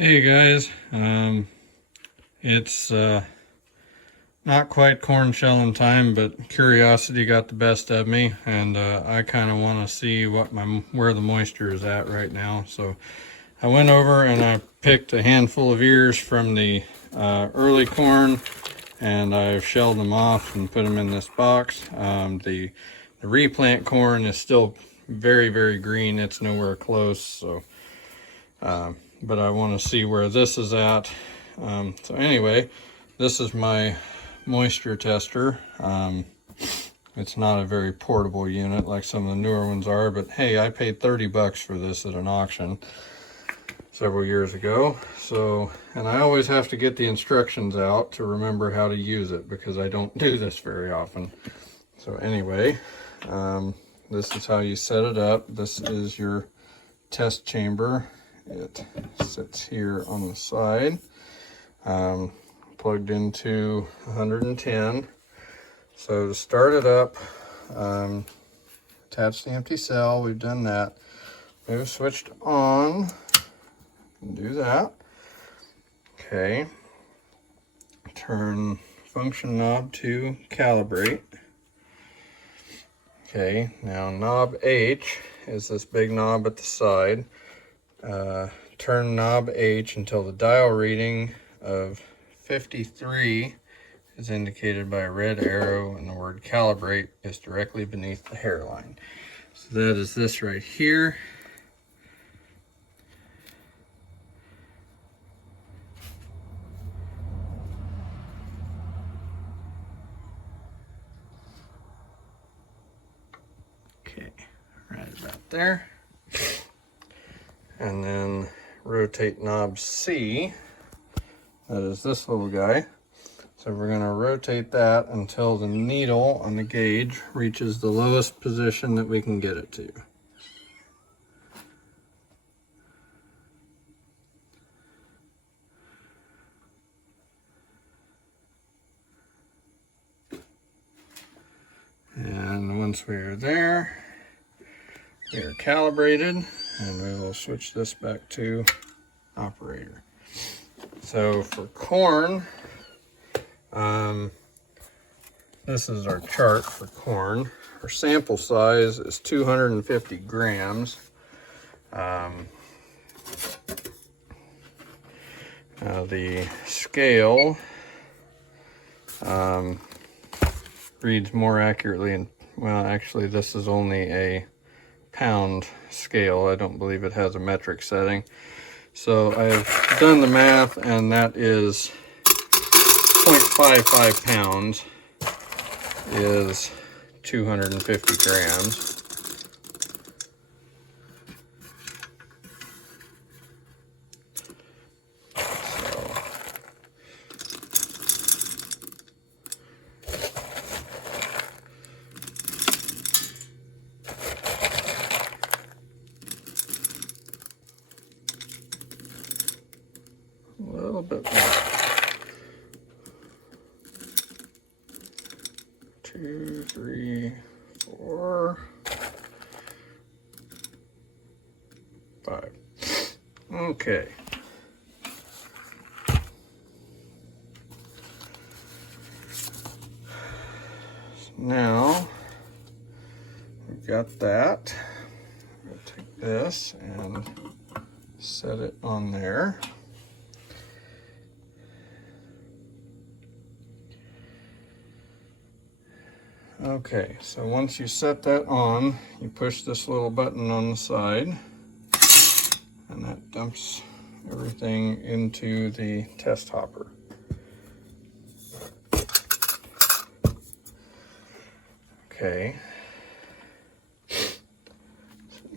Hey guys, it's not quite corn shelling time, but curiosity got the best of me, and I kind of want to see where the moisture is at right now. So I went over and I picked a handful of ears from the early corn, and I've shelled them off and put them in this box. The replant corn is still very, very green. It's nowhere close, so. But I want to see where this is at. So anyway, this is my moisture tester. It's not a very portable unit like some of the newer ones are, but hey, I paid 30 bucks for this at an auction several years ago. So, and I always have to get the instructions out to remember how to use it because I don't do this very often. So anyway, this is how you set it up. This is your test chamber. It sits here on the side, plugged into 110. So to start it up, attach the empty cell. We've done that. Move switched on. Do that. Okay. Turn function knob to calibrate. Okay. Now knob H is this big knob at the side. Turn knob H until the dial reading of 53 is indicated by a red arrow and the word calibrate is directly beneath the hairline. So that is this right here. Okay, right about there. And then rotate knob C, that is this little guy. So we're going to rotate that until the needle on the gauge reaches the lowest position that we can get it to. And once we are there, we are calibrated, and we will switch this back to operator. So for corn, this is our chart for corn. Our sample size is 250 grams. The scale reads more accurately, and well, actually this is only a pound scale. I don't believe it has a metric setting. So I've done the math, and that is 0.55 pounds is 250 grams. A little bit more. 2, 3, 4, 5. Okay. Now we've got that. I'm going to take this and set it on there. Okay, so once you set that on, you push this little button on the side, and that dumps everything into the test hopper. Okay.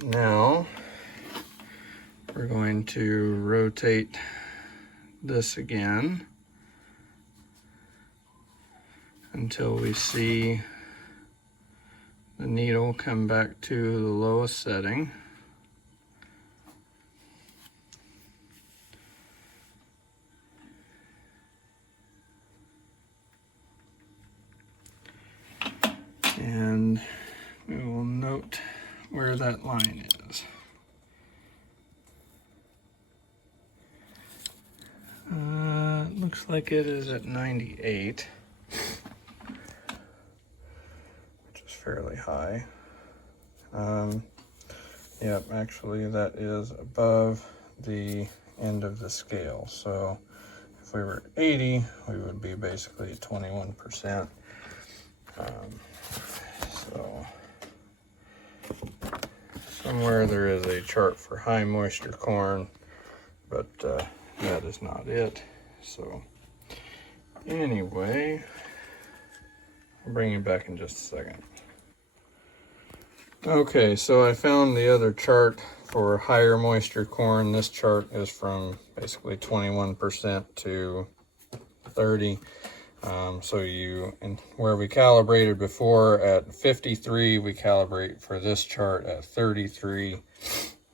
Now we're going to rotate this again until we see the needle come back to the lowest setting. And we will note where that line is. looks like it is at 98, which is fairly high. Yep, actually that is above the end of the scale. So if we were 80, we would be basically 21%. So somewhere there is a chart for high moisture corn, but that is not it. So anyway, I'll bring you back in just a second. Okay, so I found the other chart for higher moisture corn. This chart is from basically 21% to 30. So and where we calibrated before at 53, we calibrate for this chart at 33.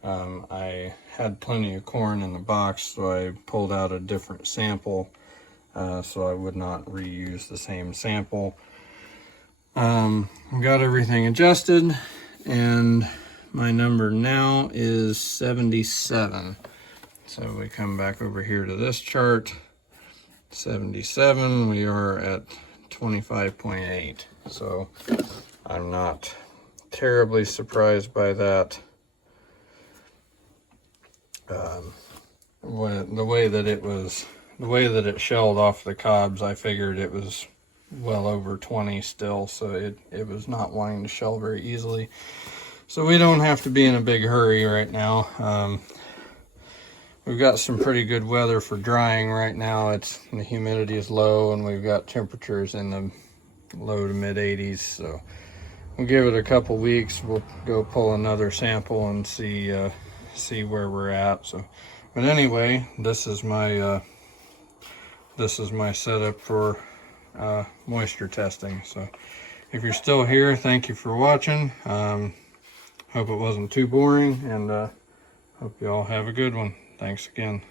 I had plenty of corn in the box, so I pulled out a different sample, so I would not reuse the same sample. Got everything adjusted, and my number now is 77. So we come back over here to this chart, 77, we are at 25.8. So I'm not terribly surprised by that. The way that it shelled off the cobs, I figured it was well over 20 still, so it was not wanting to shell very easily. So we don't have to be in a big hurry right now. We've got some pretty good weather for drying right now. The humidity is low, and we've got temperatures in the low to mid 80s. So we'll give it a couple weeks. We'll go pull another sample and see where we're at. So, but anyway, this is my setup for moisture testing. So if you're still here, thank you for watching. Hope it wasn't too boring, and hope you all have a good one. Thanks again.